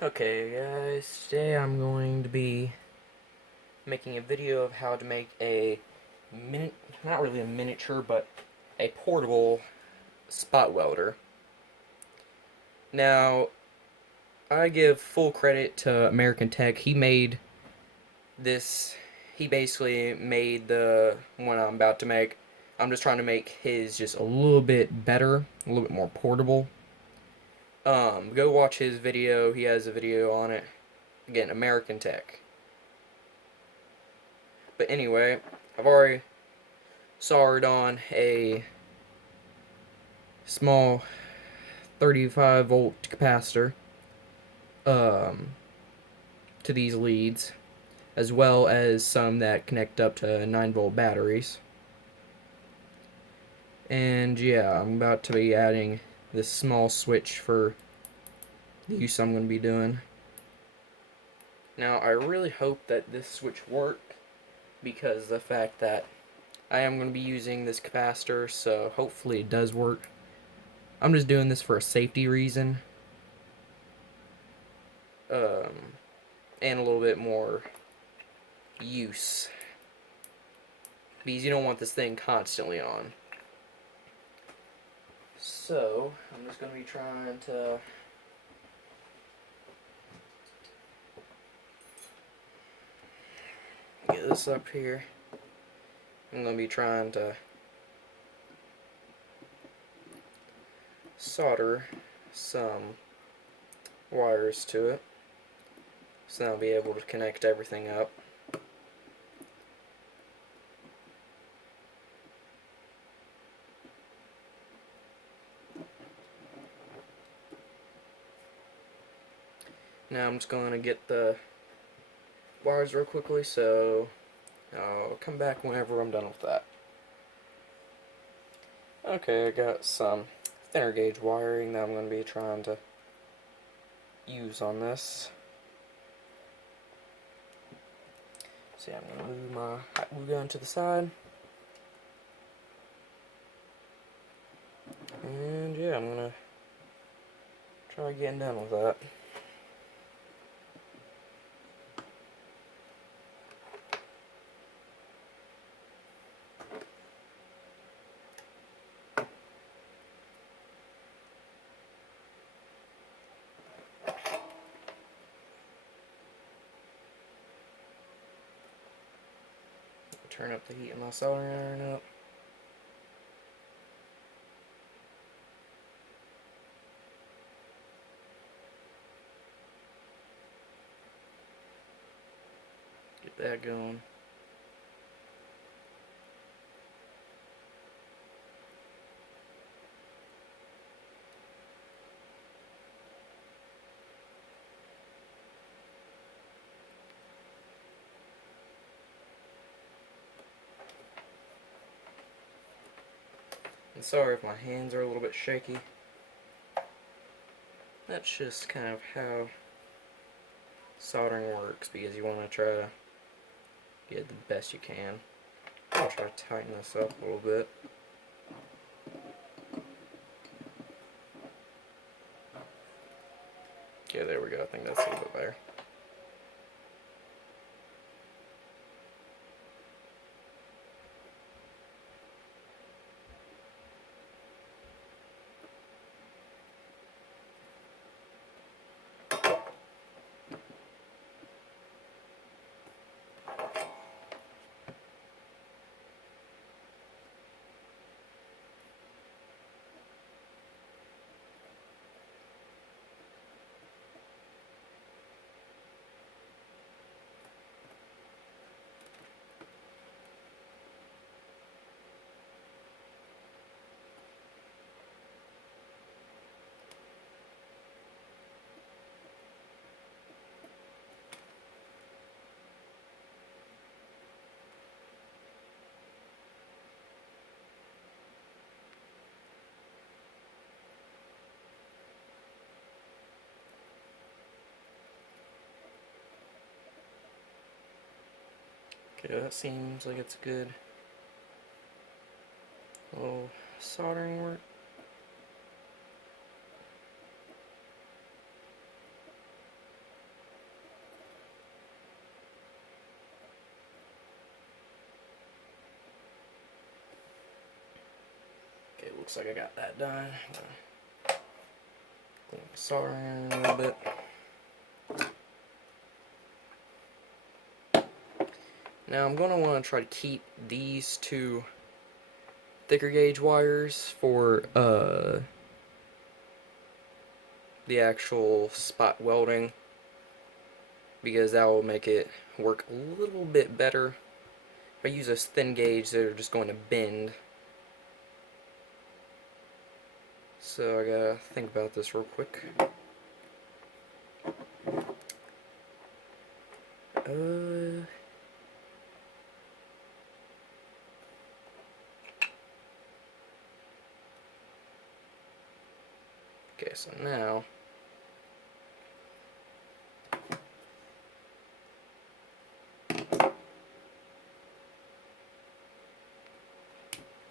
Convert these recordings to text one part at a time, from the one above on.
Okay guys, today I'm going to be making a video of how to make a not really a miniature, but a portable spot welder. Now, I give full credit to American Tech. He basically made the one I'm about to make. I'm just trying to make his just a little bit better, a little bit more portable. Go watch his video. He has a video on it. Again, American Tech. But anyway, I've already soldered on a small 35-volt capacitor um, to these leads, as well as some that connect up to 9-volt batteries. And yeah, I'm about to be adding this small switch for the use I'm going to be doing. Now, I really hope that this switch works, because the fact that I am going to be using this capacitor, so hopefully it does work. I'm just doing this for a safety reason, and a little bit more use, because you don't want this thing constantly on. So, I'm just going to be trying to get this up here. I'm going to be trying to solder some wires to it, so then I'll be able to connect everything up. Now I'm just going to get the wires real quickly, so I'll come back whenever I'm done with that. Okay, I got some thinner gauge wiring that I'm going to be trying to use on this. See, I'm going to move my hot glue gun to the side. And yeah, I'm going to try getting done with that. Turn up the heat of my soldering iron up. Get that going. And sorry if my hands are a little bit shaky. That's just kind of how soldering works, because you want to try to get the best you can. I'll try to tighten this up a little bit. Okay, there we go. I think that's a little bit better. Okay, that seems like it's good little soldering work. looks like I got that done. Clean the solder in a little bit. Now I'm going to want to try to keep these two thicker gauge wires for the actual spot welding, because that will make it work a little bit better. If I use those thin gauge, they're just going to bend. So I gotta think about this real quick. Okay, so now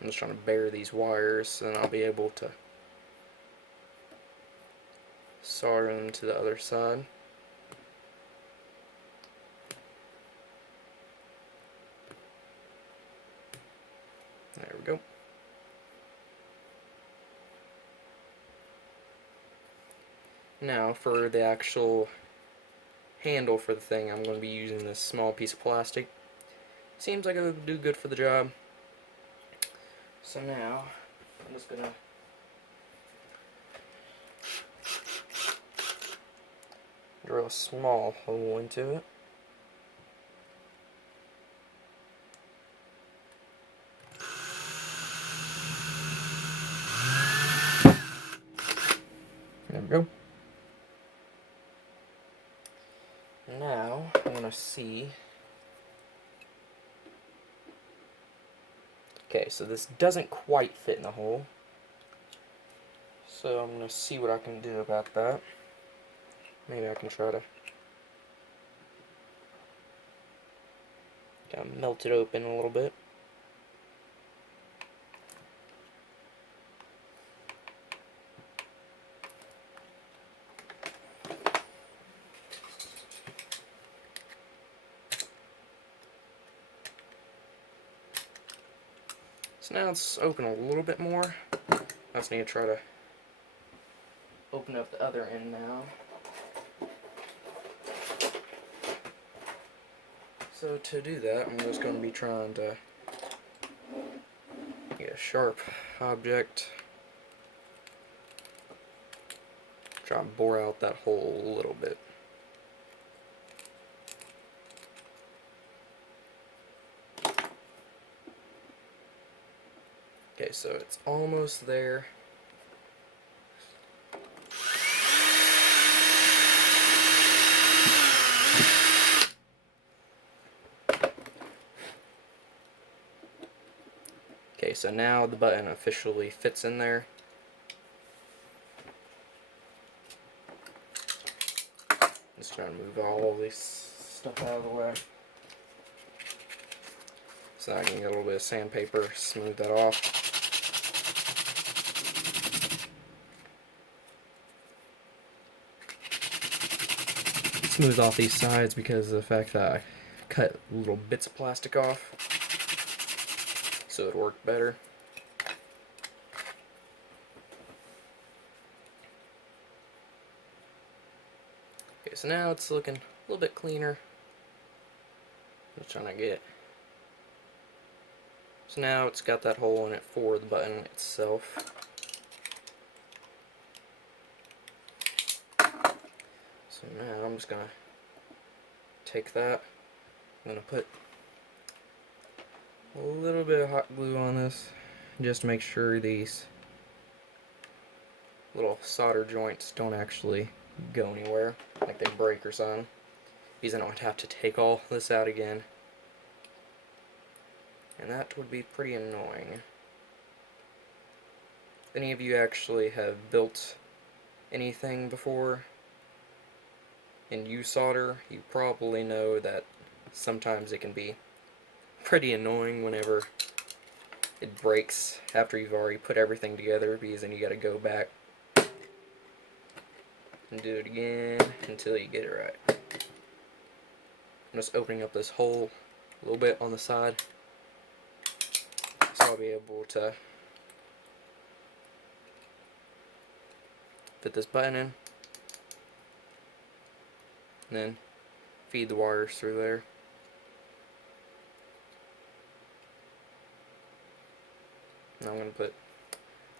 I'm just trying to bare these wires, and I'll be able to solder them to the other side. There we go. Now for the actual handle for the thing, I'm going to be using this small piece of plastic. Seems like it would do good for the job. So now I'm just going to drill a small hole into it. There we go. Now I want to see. Okay, so this doesn't quite fit in the hole. So I'm going to see what I can do about that. Maybe I can try to kind of melt it open a little bit. So now it's open a little bit more. I just need to try to open up the other end now. So to do that, I'm just going to be trying to get a sharp object. Try and bore out that hole a little bit. Okay, so it's almost there. Okay, so now the button officially fits in there. Just trying to move all this stuff out of the way. So I can get a little bit of sandpaper, smooth that off. Smooth off these sides because of the fact that I cut little bits of plastic off, so it worked better. Okay, so now it's looking a little bit cleaner. Just trying to get it. So now it's got that hole in it for the button itself. So now I'm just gonna take that. I'm gonna put a little bit of hot glue on this just to make sure these little solder joints don't actually go anywhere, like they break or something, because I don't have to take all this out again, and that would be pretty annoying. If any of you actually have built anything before and use solder, you probably know that sometimes it can be pretty annoying whenever it breaks after you've already put everything together, because then you gotta go back and do it again until you get it right. I'm just opening up this hole a little bit on the side so I'll be able to Put this button in, and then feed the wires through there. Now I'm going to put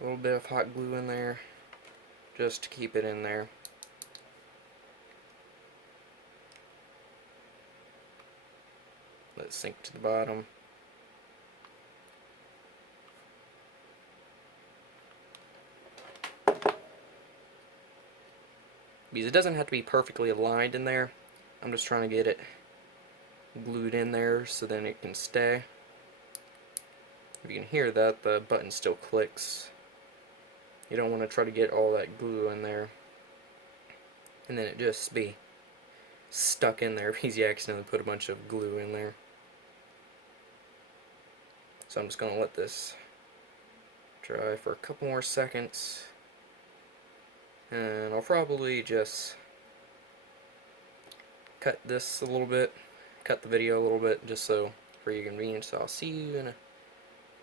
a little bit of hot glue in there just to keep it in there. Let it sink to the bottom. Because it doesn't have to be perfectly aligned in there. I'm just trying to get it glued in there so then it can stay. If you can hear that, the button still clicks. You don't want to try to get all that glue in there and then it just be stuck in there because you accidentally put a bunch of glue in there. So I'm just going to let this dry for a couple more seconds, and I'll probably just cut this a little bit, cut the video a little bit just so for your convenience. So I'll see you in a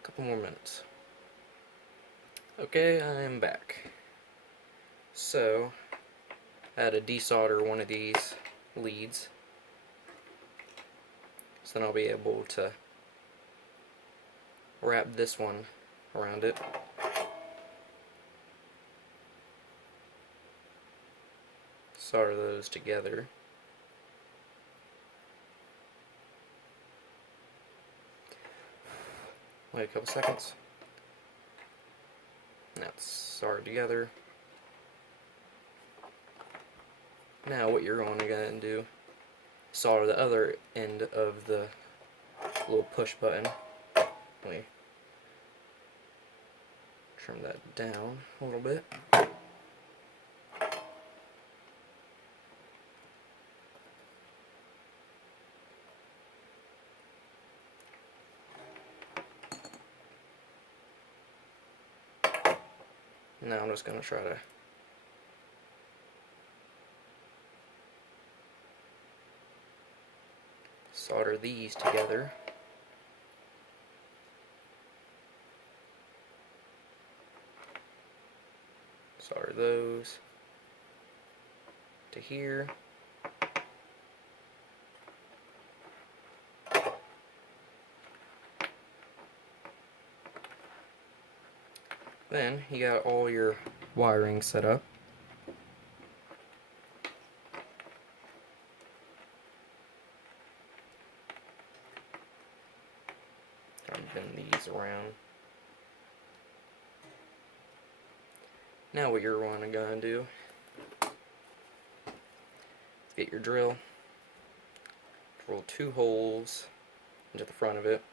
couple more minutes. Okay, I'm back. So I had to desolder one of these leads, so then I'll be able to wrap this one around it. Solder those together. Wait a couple seconds. Now it's soldered together. Now what you're going to go ahead and do, solder the other end of the little push button. Let me trim that down a little bit. Now I'm just going to try to solder these together. Solder those to here. Then you got all your wiring set up. Try and bend these around. Now what you're going to go and do is get your drill, drill 2 holes into the front of it.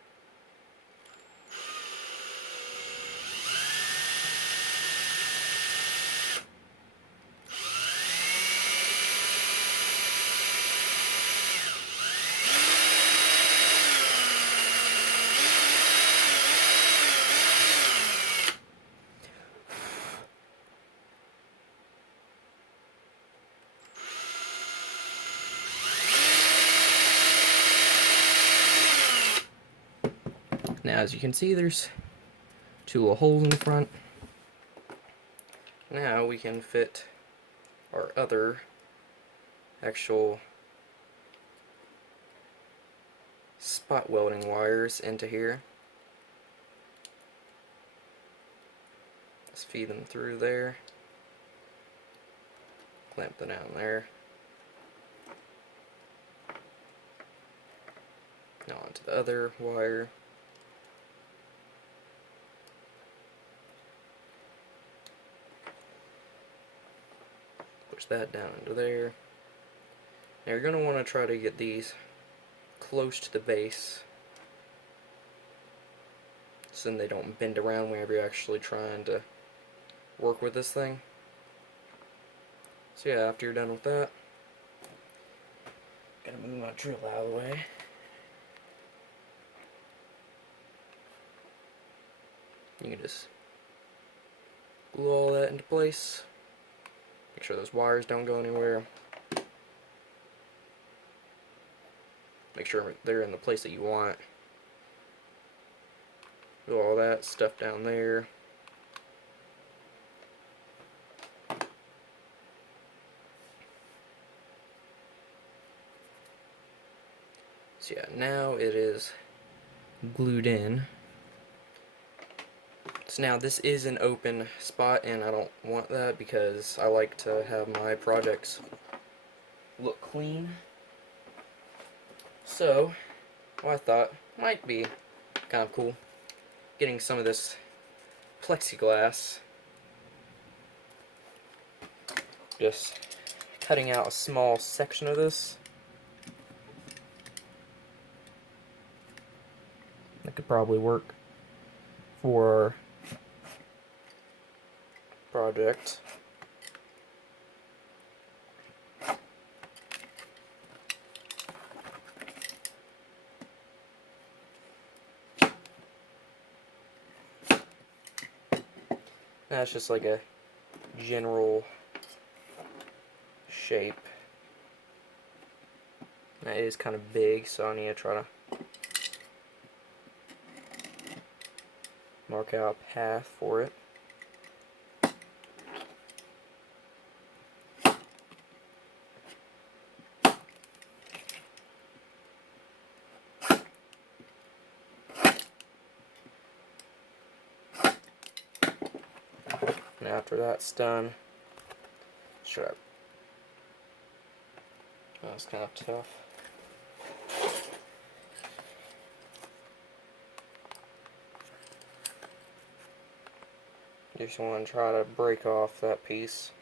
Now as you can see, there's 2 little holes in the front. Now we can fit our other actual spot welding wires into here. Let's feed them through there. Clamp them down there. Now onto the other wire. Push that down into there. Now you're going to want to try to get these close to the base so then they don't bend around whenever you're actually trying to work with this thing. So yeah, after you're done with that, gotta move my drill out of the way. You can just glue all that into place. Make sure those wires don't go anywhere. Make sure they're in the place that you want. Do all that stuff down there. So yeah, now it is glued in. So now this is an open spot, and I don't want that because I like to have my projects look clean. So, what I thought might be kind of cool, getting some of this plexiglass, just cutting out a small section of this. That could probably work for our project. That's just like a general shape. That is kind of big, so I need to try to mark out a path for it. And after that's done, sure. That's kind of tough. You just want to try to break off that piece.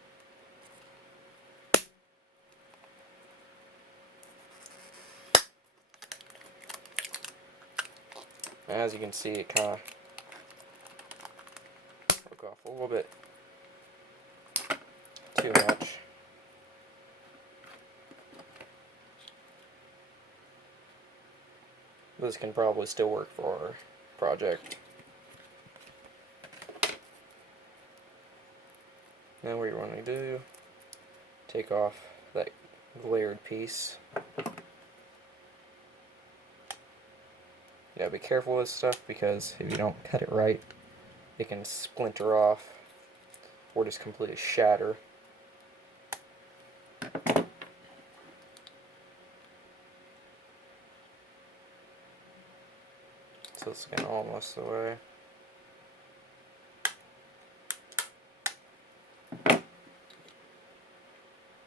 As you can see, it kind of broke off a little bit too much. This can probably still work for our project. Now what you want to do, take off that glared piece. You gotta be careful with this stuff because if you don't cut it right, it can splinter off or just completely shatter. So it's getting almost away.